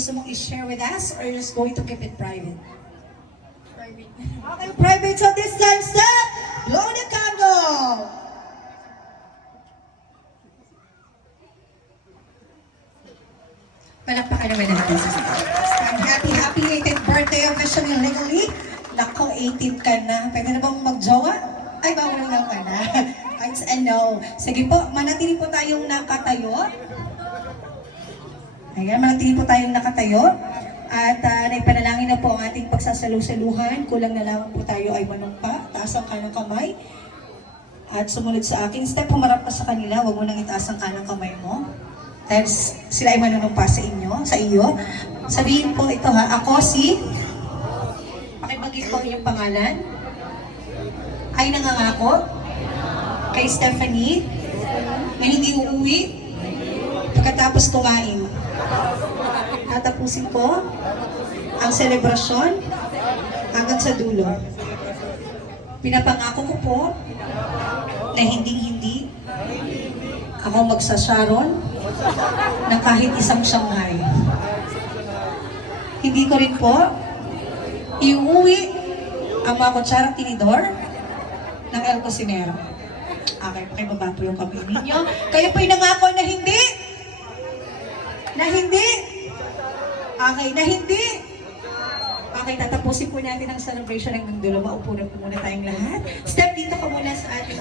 gusto mong i-share with us or you're just going to keep it private? Private. Okay, private. So this time, step! Blow the candle! Palakpakan naman natin sa happy 18th birthday officially legally. Nako, 18 ka na. Pwede na bang magjowa? Ay, bawal lang ka na. It's a no. Sige po, manatili po tayong nakatayo. Ayan, manatili po tayong nakatayo. At naipanalangin na po ang ating pagsasalusaluhan. Kulang na lang po tayo ay manumpa. Taas ang kanang kamay. At sumunod sa akin. Step, humarap ka sa kanila. Huwag mo nang itaas ang kanang kamay mo. Dahil sila ay manunumpa sa inyo, sa iyo. Sabihin po ito ha, ako si, pakibagay po ang iyong pangalan, ay nangangako kay Stephanie na hindi uuwi pagkatapos kumain. Tatapusin ko ang selebrasyon hanggang sa dulo. Pinapangako ko po na hindi ako magsasharon ng kahit isang Shanghai. Hindi ko rin po iuwi ang mga kutsarang tinidor ng El Cocinero. Okay, pakibaba po yung kamay ninyo. Kayo po'y nangako na hindi. Na hindi. Okay, na hindi. Okay, tatapusin po natin ang celebration ng dulo. Maupo na po muna tayong lahat. Step dito ka muna sa ating